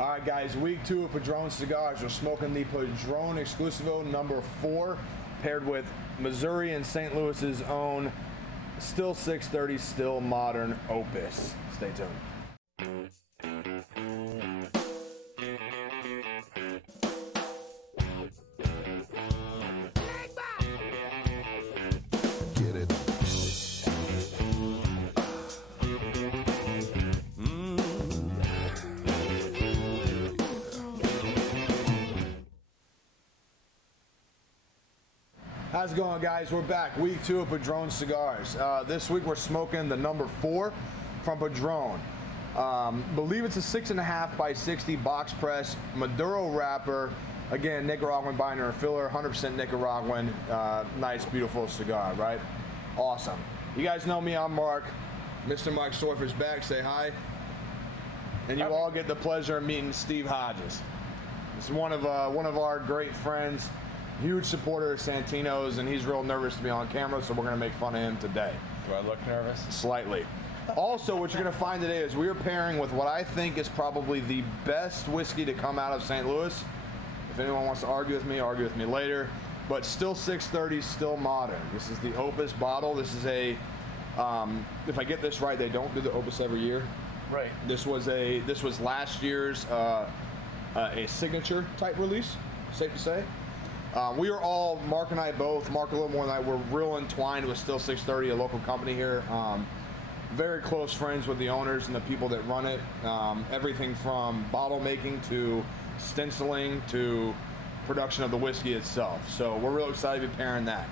All right, guys, week 2 of Padron Cigars. We're smoking the Padron Exclusivo number 4, paired with Missouri and St. Louis's own Still 630, Still Modern Opus. Stay tuned. Get it. How's it going, guys? We're back. Week 2 of Padron Cigars. This week we're smoking the number 4 from Padron. Believe it's a 6.5 by 60 box press Maduro wrapper. Again, Nicaraguan binder and filler, 100% Nicaraguan. Nice, beautiful cigar, right? Awesome. You guys know me. I'm Mark. Mr. Mike Sorfer's back. Say hi. And you all get the pleasure of meeting Steve Hodges. He's one of our great friends. Huge supporter of Santino's, and he's real nervous to be on camera, so we're going to make fun of him today. Do I look nervous? Slightly. Also, what you're going to find today is we are pairing with what I think is probably the best whiskey to come out of St. Louis. If anyone wants to argue with me later. But Still 630, Still Modern. This is the Opus bottle. This is a, if I get this right, they don't do the Opus every year. Right. This was last year's a signature type release, safe to say. We are all, Mark and I both, Mark a little more than I, we're real entwined with Still 630, a local company here. Very close friends with the owners and the people that run it. Everything from bottle making to stenciling to production of the whiskey itself. So we're real excited to be pairing that.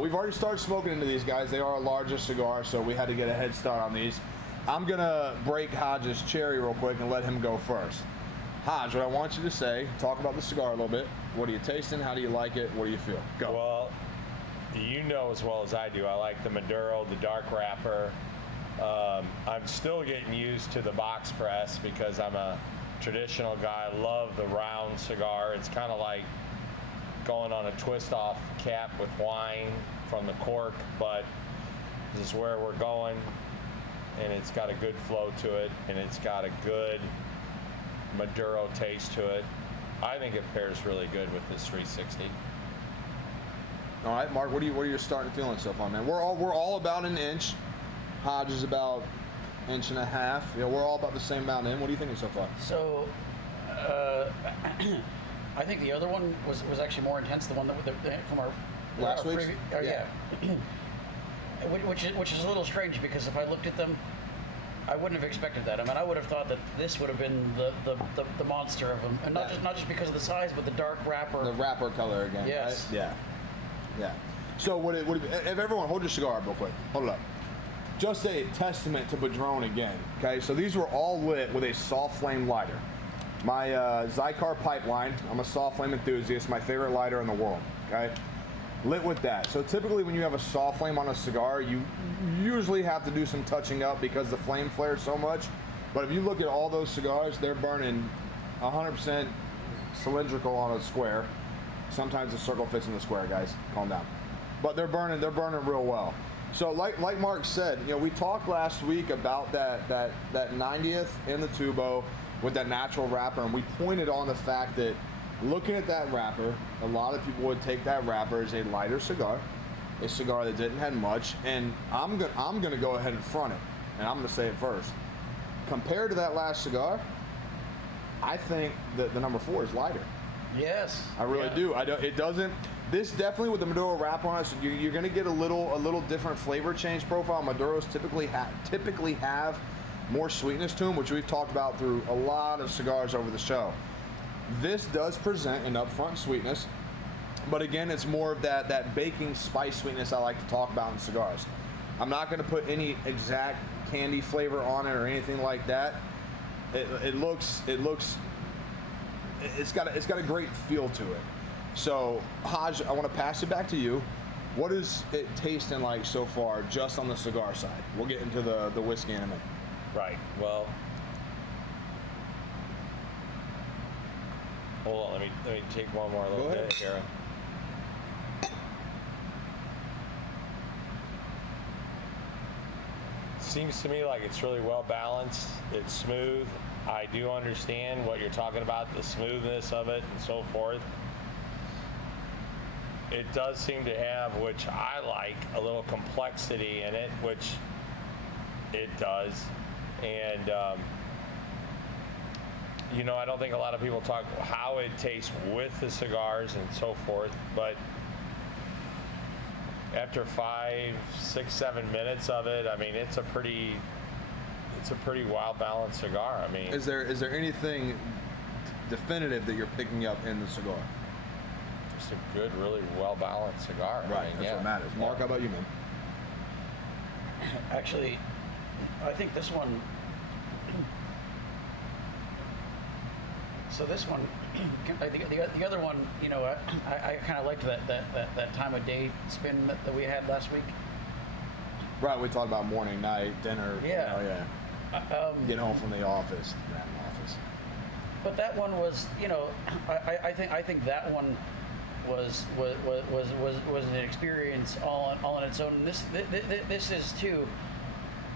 We've already started smoking into these guys. They are our largest cigar, so we had to get a head start on these. I'm going to break Hodges' cherry real quick and let him go first. Hodge, what I want you to say, talk about the cigar a little bit. What are you tasting? How do you like it? What do you feel? Go. Well, you know as well as I do, I like the Maduro, the dark wrapper. I'm still getting used to the box press because I'm a traditional guy. I love the round cigar. It's kind of like going on a twist-off cap with wine from the cork, but this is where we're going, and it's got a good flow to it, and it's got a good Maduro taste to it. I think it pairs really good with this 360. All right, Mark, what are your starting feelings so far, man? We're all about an inch. Hodge is about 1.5 inches. You know, we're all about the same amount in. What are you thinking so far? So, I think the other one was actually more intense. The one that from our last week. Yeah. which is a little strange because if I looked at them, I wouldn't have expected that. I mean, I would have thought that this would have been the monster of them, and not just because of the size, but the dark wrapper. The wrapper color again. Yes. Right? Yeah. So if everyone hold your cigar up real quick. Hold it up. Just a testament to Padron again. Okay, so these were all lit with a soft flame lighter. My Cigar pipeline. I'm a soft flame enthusiast. My favorite lighter in the world. Okay. Lit with that. So typically when you have a soft flame on a cigar, you usually have to do some touching up because the flame flares so much. But if you look at all those cigars, they're burning 100% cylindrical on a square. Sometimes the circle fits in the square, guys. Calm down. But they're burning real well. So like Mark said, you know, we talked last week about that 90th in the tubo with that natural wrapper, and we pointed on the fact that looking at that wrapper, a lot of people would take that wrapper as a lighter cigar, a cigar that didn't have much, and I'm gonna go ahead and front it, and I'm gonna say it first. Compared to that last cigar, I think that the number 4 is lighter. Yes. I really do. It doesn't. This definitely with the Maduro wrapper on it, so you're gonna get a little different flavor change profile. Maduros typically have more sweetness to them, which we've talked about through a lot of cigars over the show. This does present an upfront sweetness, but again, it's more of that baking spice sweetness I like to talk about in cigars. I'm not going to put any exact candy flavor on it or anything like that. It's got a great feel to it. So, Hodge, I want to pass it back to you. What is it tasting like so far, just on the cigar side? We'll get into the whiskey in a minute. Right. Well, hold on. Let me take one more little bit here. Seems to me like it's really well balanced. It's smooth. I do understand what you're talking about, the smoothness of it and so forth. It does seem to have, which I like, a little complexity in it, which it does. And, you know, I don't think a lot of people talk how it tastes with the cigars and so forth, but after 5, 6, 7 minutes of it, I mean, it's a pretty well-balanced cigar. I mean, is there anything definitive that you're picking up in the cigar? Just a good, really well-balanced cigar. Right, I mean, that's what matters. Mark, how about you, man? Actually, I think this one. So this one, the other one, you know, I kind of liked that time of day spin that we had last week. Right, we talked about morning, night, dinner. Yeah. You know, yeah. Get home from the office. But that one was, you know, I think that one was an experience all on its own. This is too,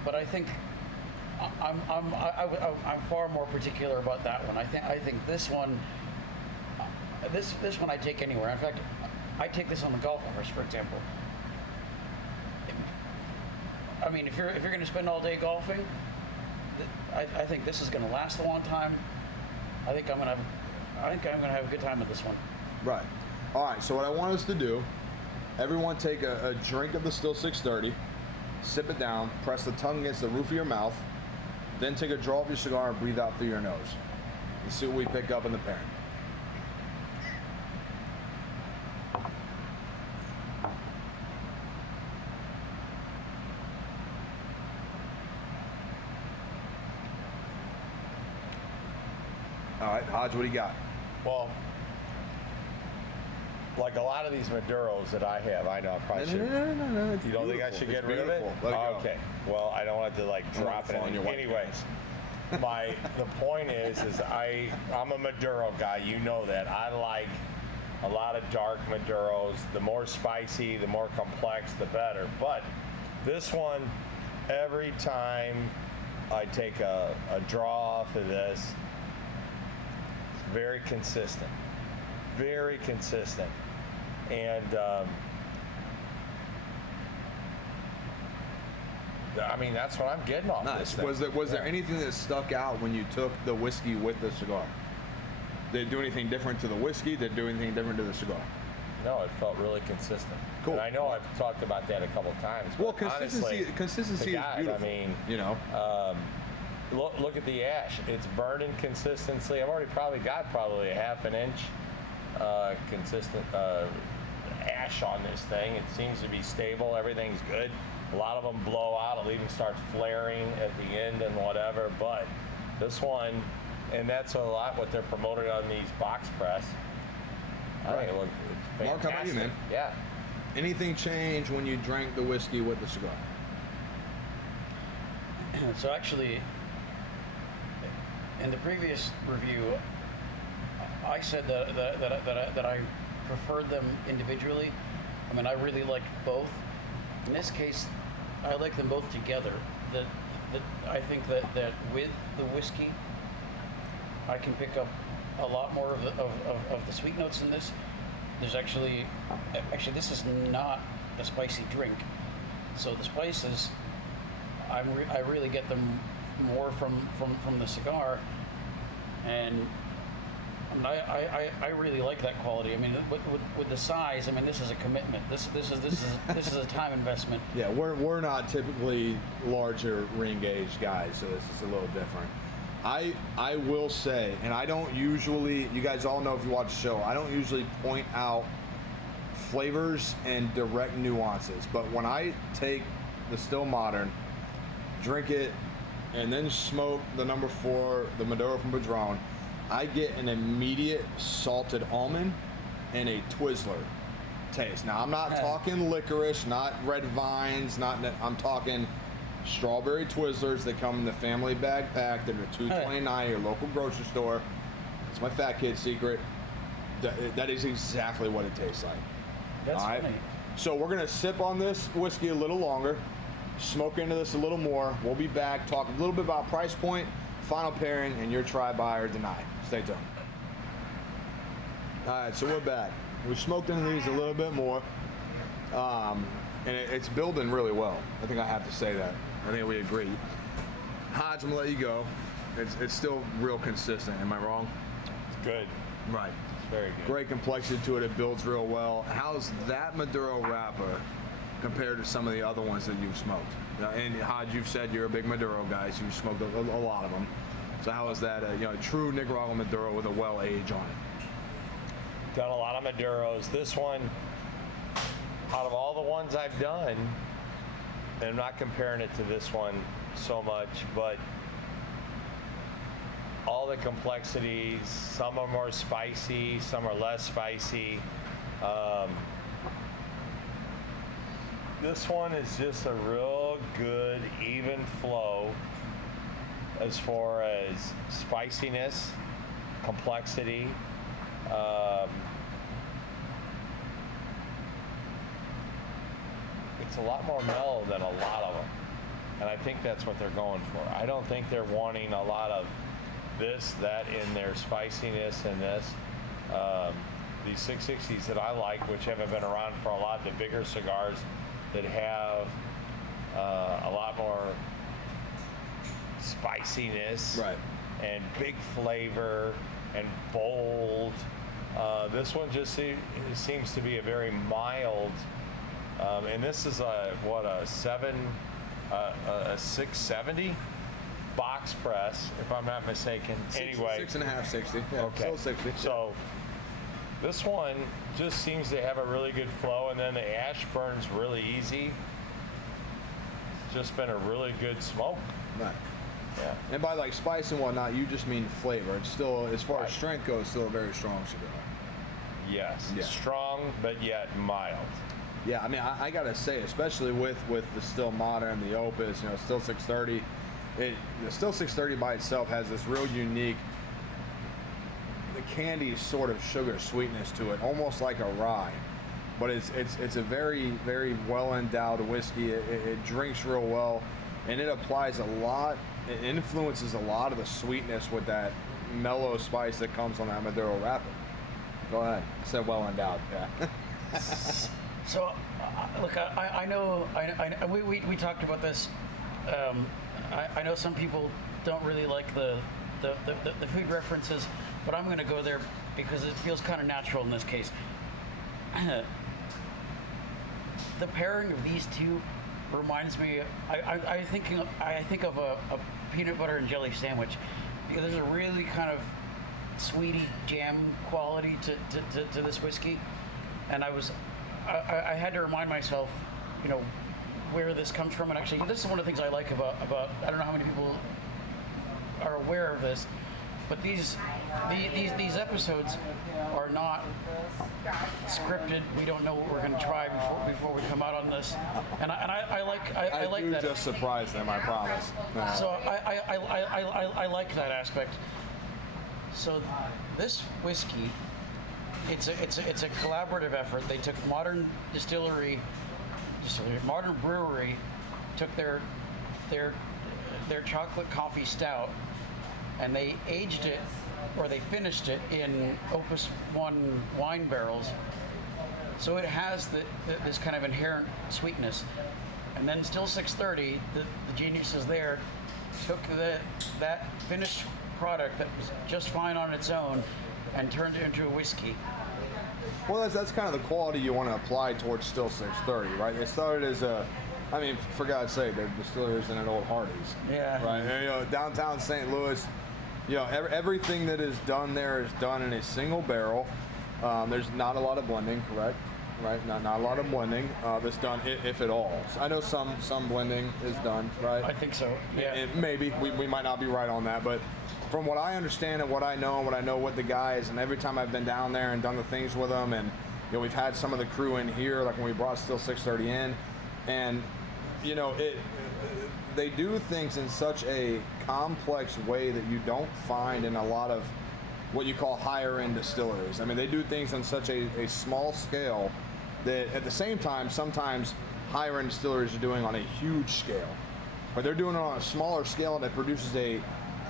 but I think I'm far more particular about that one. I think this one I take anywhere. In fact, I take this on the golf course, for example. I mean, if you're going to spend all day golfing, I think this is going to last a long time. I think I'm going to have a good time with this one. Right. All right. So what I want us to do, everyone take a drink of the Still 630, sip it down, press the tongue against the roof of your mouth, then take a draw of your cigar and breathe out through your nose. And see what we pick up in the pairing. All right, Hodge, what do you got? well, like a lot of these Maduros that I have, I know I probably should. No. You don't think I should get rid of it? Let it go. Okay. Well, I don't want to like drop it. fall on your white Anyways, the point is I'm a Maduro guy. You know that. I like a lot of dark Maduros. The more spicy, the more complex, the better. But this one, every time I take a draw off of this, it's very consistent. Very consistent. And I mean, that's what I'm getting off this thing. Was there anything that stuck out when you took the whiskey with the cigar? Did it do anything different to the whiskey? Did it do anything different to the cigar? No, it felt really consistent. Cool. And I know I've talked about that a couple times. Well, but honestly, consistency is beautiful. I mean, you know, look at the ash. It's burning consistently. I've already got a half an inch consistent ash on this thing. It seems to be stable. Everything's good. A lot of them blow out. It'll even start flaring at the end and whatever. But this one, and that's a lot what they're promoting on these box press. I think it looks fantastic. Mark, how about you, man? Yeah. Anything change when you drank the whiskey with the cigar? So actually, in the previous review, I said that I preferred them individually. I mean, I really liked both. In this case, I like them both together. That I think that with the whiskey, I can pick up a lot more of the sweet notes in this. There's actually this is not a spicy drink, so the spices I really get them more from the cigar, and I really like that quality. I mean, with the size, I mean, this is a commitment. This is a time investment. Yeah, we're not typically larger ring gauge guys, so this is a little different. I will say, and I don't usually, you guys all know if you watch the show, I don't usually point out flavors and direct nuances, but when I take the Still Modern, drink it, and then smoke the number 4, the Maduro from Padron, I get an immediate salted almond and a Twizzler taste. Now, I'm not talking licorice, not red vines, I'm talking strawberry Twizzlers that come in the family bag pack that are $2.29 at your local grocery store. It's my fat kid secret. That is exactly what it tastes like. That's funny. So we're gonna sip on this whiskey a little longer, smoke into this a little more. We'll be back, talk a little bit about price point, final pairing and your try, buy, or deny. Stay tuned. All right, so we're back. We smoked into these a little bit more, and it's building really well. I think I have to say that. I think we agree. Hodge, I'm gonna let you go. It's still real consistent. Am I wrong? It's good. Right. It's very good. Great complexity to it. It builds real well. How's that Maduro wrapper compared to some of the other ones that you've smoked? And Hodge, you've said you're a big Maduro guy, so you've smoked a lot of them. So how is that a true Nicaraguan Maduro with a well age on it? Done a lot of Maduros. This one, out of all the ones I've done, and I'm not comparing it to this one so much, but all the complexities, some are more spicy, some are less spicy. This one is just a real good, even flow as far as spiciness, complexity. It's a lot more mellow than a lot of them. And I think that's what they're going for. I don't think they're wanting a lot of this, that in their spiciness and this. These 660s that I like, which haven't been around for a lot, the bigger cigars that have a lot more spiciness, right, and big flavor and bold. This one just seems to be a very mild, and this is a 670 box press, if I'm not mistaken. Anyway, 6.5, 60. Yeah, okay. Still 60. So this one just seems to have a really good flow, and then the ash burns really easy. It's just been a really good smoke. Right. Yeah. And by like spice and whatnot, you just mean flavor. It's still, as far as strength goes, still a very strong cigar. Yes. Yeah. Strong, but yet mild. Yeah, I mean, I gotta say, especially with the Still Modern, the Opus, Still 630, the Still 630 by itself has this real unique, the candy sort of sugar sweetness to it, almost like a rye. But it's a very, very well endowed whiskey. It drinks real well, and it applies a lot. It influences a lot of the sweetness with that mellow spice that comes on that Maduro wrapper. Go ahead. I said well endowed. Yeah. So, look, I know, we talked about this. I know some people don't really like the food references, but I'm going to go there because it feels kind of natural in this case. The pairing of these two reminds me. I think of a peanut butter and jelly sandwich, because there's a really kind of sweety jam quality to this whiskey, and I had to remind myself, where this comes from. And actually, this is one of the things I like about I don't know how many people are aware of this, but these episodes are not scripted. We don't know what we're going to try before we come out on this, and I like do that. Just surprise them, I promise. So I like that aspect. So this whiskey, it's a collaborative effort. They took Modern Brewery, took their chocolate coffee stout, and they aged it, or they finished it in Opus 1 wine barrels. So it has this kind of inherent sweetness. And then Still 630, the geniuses there took that finished product that was just fine on its own and turned it into a whiskey. Well, that's kind of the quality you want to apply towards Still 630, right? It started as for God's sake, the distillery is in an old Hardee's. Yeah. Right. And, downtown St. Louis, everything that is done there is done in a single barrel. There's not a lot of blending, correct? Right. Not a lot of blending that's done, if at all. So I know some blending is done, right? I think so. Yeah. Maybe we might not be right on that, but from what I understand and what I know with the guys, and every time I've been down there and done the things with them, and we've had some of the crew in here, like when we brought Still 630 in, and they do things in such a complex way that you don't find in a lot of what you call higher end distilleries. I mean, they do things on such a small scale that at the same time, sometimes higher end distilleries are doing on a huge scale. But they're doing it on a smaller scale, and it produces a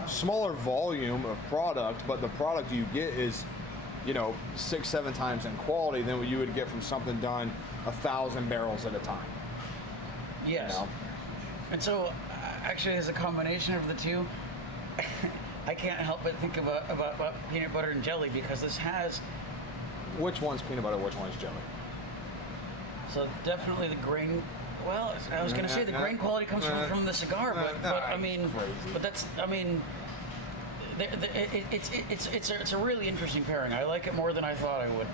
smaller volume of product, but the product you get is, 6-7 times in quality than what you would get from something done 1,000 barrels at a time. Yes. And so, actually, as a combination of the two, I can't help but think about peanut butter and jelly, because this has... Which one's peanut butter, which one's jelly? So definitely the grain... Well, I was going to say the grain quality comes from the cigar, but I mean... Crazy. But that's... I mean... It's a really interesting pairing. I like it more than I thought I would.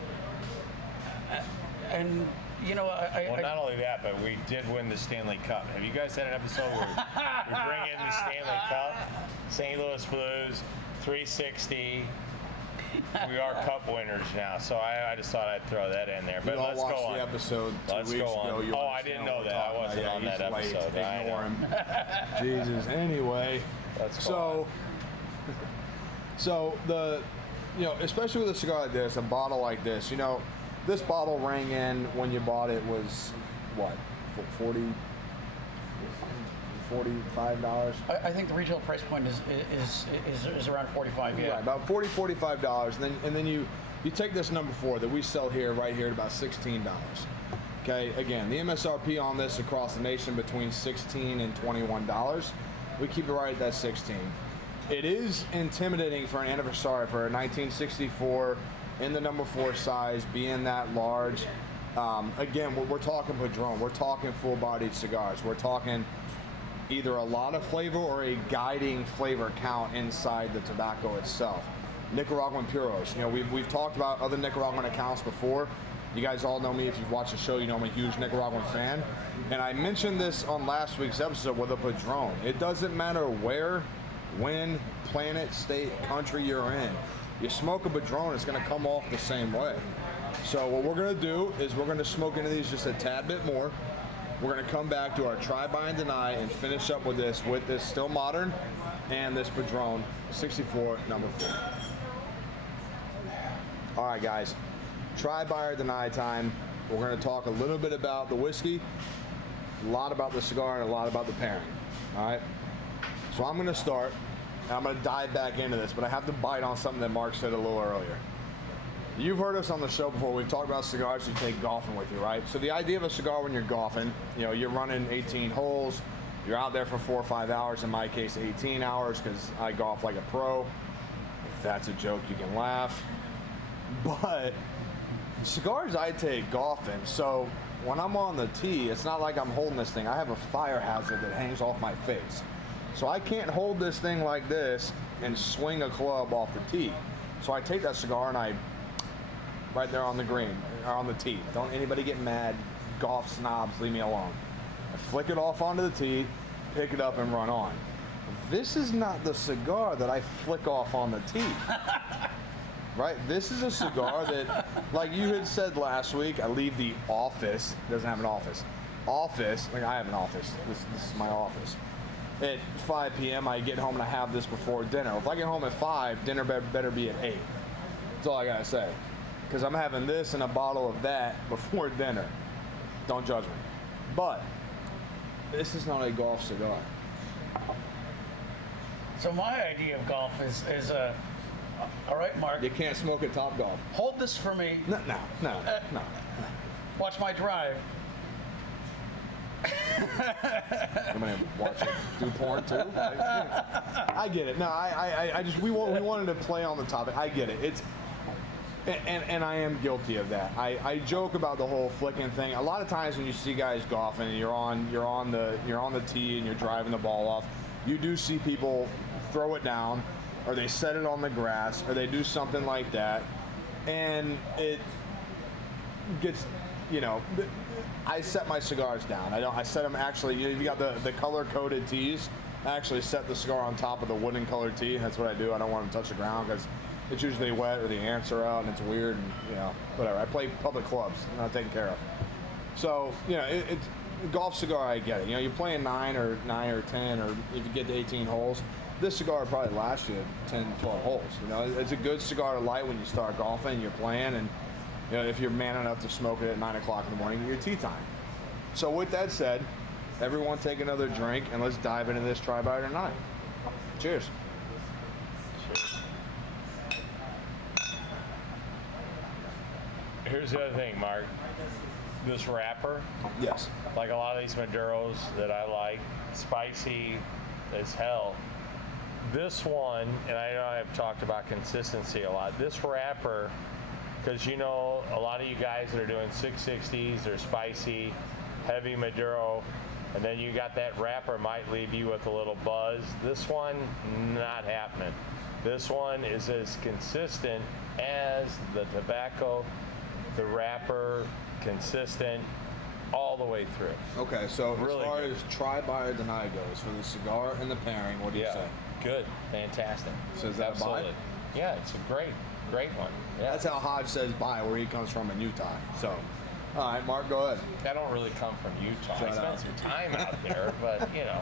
And... Well, not only that, but we did win the Stanley Cup. Have you guys had an episode where we bring in the Stanley Cup? St. Louis Blues, 360. We are Cup winners now, so I just thought I'd throw that in there. But let's go on. The episode 2 let's weeks go on. ago. Oh, I didn't know that. I wasn't on that episode. Ignore him. Jesus. Anyway, Let's go so the, especially with a cigar like this, a bottle like this, this bottle rang in when you bought it was what, $45? I think the retail price point is around 45. Yeah, right, about $45, and then you take this number 4 that we sell here right here at about $16. Okay, again, the MSRP on this across the nation between $16 and $21. We keep it right at that 16. It is intimidating for an anniversary for a 1964 in the number 4 size, being that large. Again, we're talking Padron. We're talking full-bodied cigars. We're talking either a lot of flavor or a guiding flavor count inside the tobacco itself. Nicaraguan puros. We've talked about other Nicaraguan accounts before. You guys all know me. If you've watched the show, you know I'm a huge Nicaraguan fan. And I mentioned this on last week's episode with a Padron. It doesn't matter where, when, planet, state, country you're in. You smoke a Padron, it's going to come off the same way. So what we're going to do is we're going to smoke into these just a tad bit more. We're going to come back to our try, buy, and deny and finish up with this still modern and this Padron 64 number 4. All right, guys. Try, buy, or deny time. We're going to talk a little bit about the whiskey, a lot about the cigar, and a lot about the pairing. All right? So I'm going to start. I'm going to dive back into this, but I have to bite on something that Marc said a little earlier. You've heard us on the show before. We've talked about cigars you take golfing with you, right? So the idea of a cigar when you're golfing, you're running 18 holes. You're out there for 4 or 5 hours. In my case, 18 hours, because I golf like a pro. If that's a joke, you can laugh. But cigars I take golfing, so when I'm on the tee, it's not like I'm holding this thing. I have a fire hazard that hangs off my face. So I can't hold this thing like this and swing a club off the tee. So I take that cigar and I, right there on the green, or on the tee. Don't anybody get mad. Golf snobs, leave me alone. I flick it off onto the tee, pick it up and run on. This is not the cigar that I flick off on the tee. Right? This is a cigar that, like you had said last week, I leave the office. It doesn't have an office. Like I have an office. This is my office. At 5 p.m. I get home and I have this before dinner. If I get home at 5, dinner better be at 8. That's all I gotta say. Because I'm having this and a bottle of that before dinner. Don't judge me. But this is not a golf cigar. So my idea of golf is all right, Marc. You can't smoke at Top Golf. Hold this for me. No. Watch my drive. I'm gonna watch it do porn too. I get it. No, I just we wanted to play on the topic. I get it. It's and I am guilty of that. I joke about the whole flicking thing. A lot of times when you see guys golfing and you're on the tee and you're driving the ball off, you do see people throw it down, or they set it on the grass, or they do something like that, and it gets, I set my cigars down. I set them actually. You got the color-coded tees. I actually set the cigar on top of the wooden colored tee. That's what I do. I don't want them to touch the ground because it's usually wet or the ants are out and it's weird and whatever. I play public clubs. I'm not taken care of. So it's golf cigar. I get it. You're playing 9 or 10, or if you get to 18 holes, this cigar will probably last you 10, 12 holes. It's a good cigar to light when you start golfing. You're playing, and if you're man enough to smoke it at 9 o'clock in the morning at your tea time. So with that said, everyone take another drink and let's dive into this try, buy, or deny. Cheers. Here's the other thing, Mark. This wrapper, Yes. like a lot of these Maduros that I like, spicy as hell. This one, and I know I've talked about consistency a lot. This wrapper, because you know a lot of you guys that are doing 660s, they're spicy, heavy Maduro, and then you got that wrapper might leave you with a little buzz. This one, not happening. This one is as consistent as the tobacco, the wrapper, consistent all the way through. Okay, so Really as far good. as try, buy, or deny goes, for the cigar and the pairing, what do you say? Good, fantastic. So is that a buy? Absolutely. Yeah, it's a great one. Yeah. That's how Hodge says buy, where he comes from in Utah. So, all right, Mark, go ahead. I don't really come from Utah. Shut I spent up. some time out there, but you know,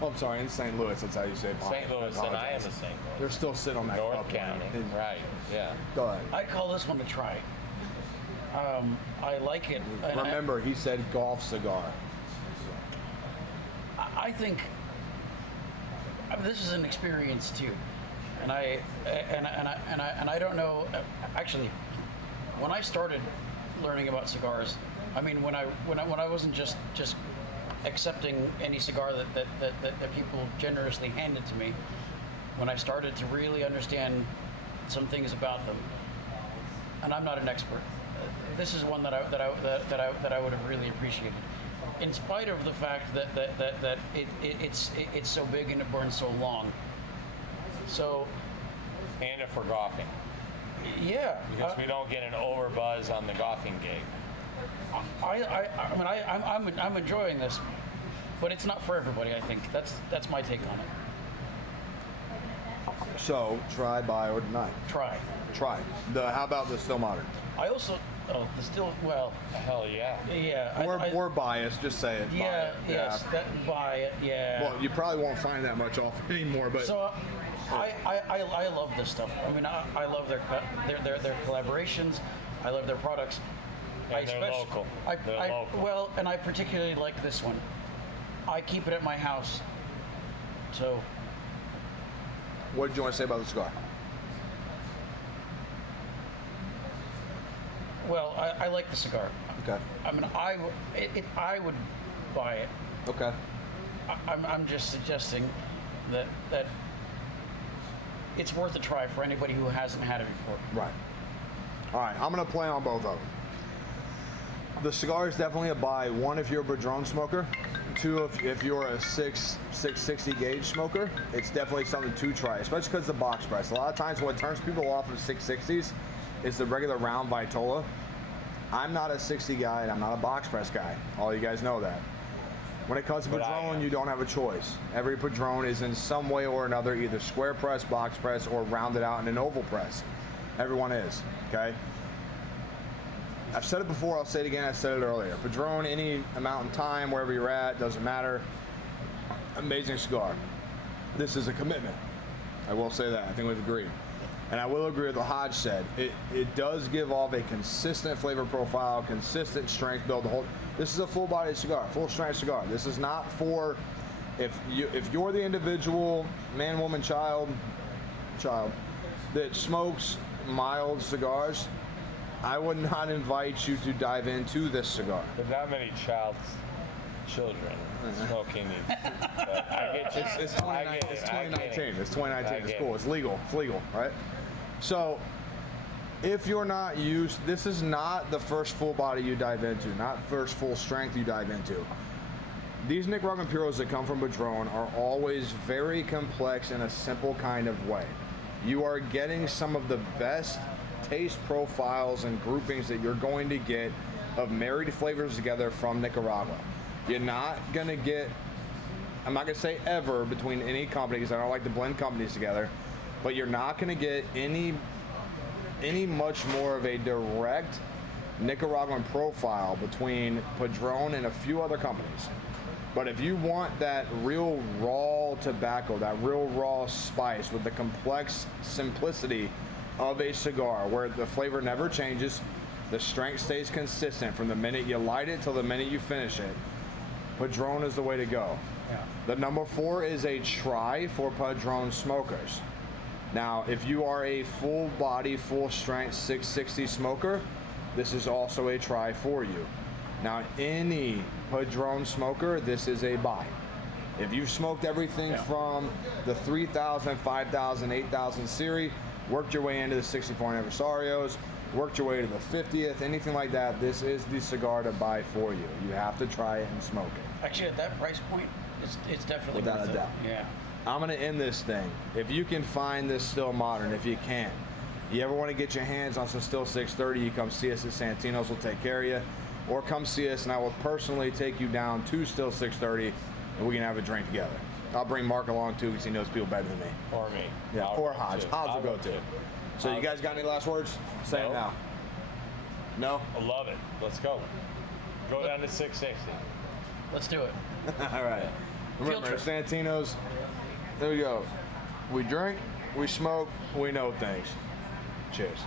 Oh, I'm sorry, in St. Louis, that's how you say buy. St. Louis, and I am a St. They're Louis. still sitting on that North cup. County, right? Yeah. Go ahead. I call this one a try. I like it. And Remember, he said golf cigar. I think this is an experience too, and I don't know. Actually, when I started learning about cigars, I mean, when I wasn't just accepting any cigar that people generously handed to me, when I started to really understand some things about them, and I'm not an expert. This is one that I would have really appreciated, in spite of the fact that it's so big and it burns so long. So, And if we're golfing, yeah, because we don't get an overbuzz on the golfing gig. I'm enjoying this, but it's not for everybody. I think that's my take on it. So, try, buy, or deny. Try. Try. How about the Still Modern? I also the still well. Hell yeah. Yeah. We're biased, just say it. Buy Yeah. it. Yes. That buy it. Yeah. Well, you probably won't find that much off anymore, but So I love this stuff. I mean, I love their collaborations. I love their products. And they're local. They're local. Well, and I particularly like this one. I keep it at my house. So what did you want to say about the cigar? well, I like the cigar. Okay. I mean, I would buy it. Okay. I'm just suggesting that it's worth a try for anybody who hasn't had it before. Right. All right, I'm going to play on both of them. The cigar is definitely a buy. One, if you're a Padron smoker. Two, if you're a 660 gauge smoker, it's definitely something to try, especially because the box press. A lot of times what turns people off of 660s is the regular round Vitola. I'm not a 60 guy and I'm not a box press guy. All you guys know that. When it comes to But I Padron, am. you don't have a choice. Every Padron is in some way or another either square press, box press, or rounded out in an oval press. Everyone is, okay? I've said it before, I'll say it again, I said it earlier. Padron, any amount in time, wherever you're at, doesn't matter. Amazing cigar. This is a commitment. I will say that, I think we've agreed. And I will agree with what Hodge said. It does give off a consistent flavor profile, consistent strength build. This is a full-bodied cigar, full-strength cigar. This is not for, if you're the individual man, woman, child that smokes mild cigars, I would not invite you to dive into this cigar. There's not many children smoking these. But I get you. It's I get it. 2019. It's 2019. I It's get cool. it. It's legal. It's legal, right? So, if you're not used, this is not the first full body you dive into, not first full strength you dive into. These Nicaraguan Puros that come from Padron are always very complex in a simple kind of way. You are getting some of the best taste profiles and groupings that you're going to get of married flavors together from Nicaragua. You're not going to get, I'm not going to say ever between any company, because I don't like to blend companies together, but you're not going to get any much more of a direct Nicaraguan profile between Padron and a few other companies. But if you want that real raw tobacco, that real raw spice with the complex simplicity of a cigar where the flavor never changes, the strength stays consistent from the minute you light it till the minute you finish it, Padron is the way to go. Yeah. The number 4 is a try for Padron smokers. Now, if you are a full body, full strength 660 smoker, this is also a try for you. Now, any Padron smoker, this is a buy. If you've smoked everything from the 3000, 5000, 8000 series, worked your way into the 64 Aniversarios, worked your way to the 50th, anything like that, this is the cigar to buy for you. You have to try it and smoke it. Actually, at that price point, it's definitely Without worth a it. doubt. Yeah. I'm going to end this thing. If you can find this Still Modern, if you can, you ever want to get your hands on some Still 630, you come see us at Santino's, we'll take care of you. Or come see us and I will personally take you down to Still 630 and we can have a drink together. I'll bring Marc along too because he knows people better than me. Or me. Yeah, I'll or go Hodge. too. Hodge will go too. So you guys got any last words? Say it No. now. No? I love it. Let's go. Go down to 660. Let's do it. All right. Remember, trip. Santino's, there we go. We drink, we smoke, we know things. Cheers.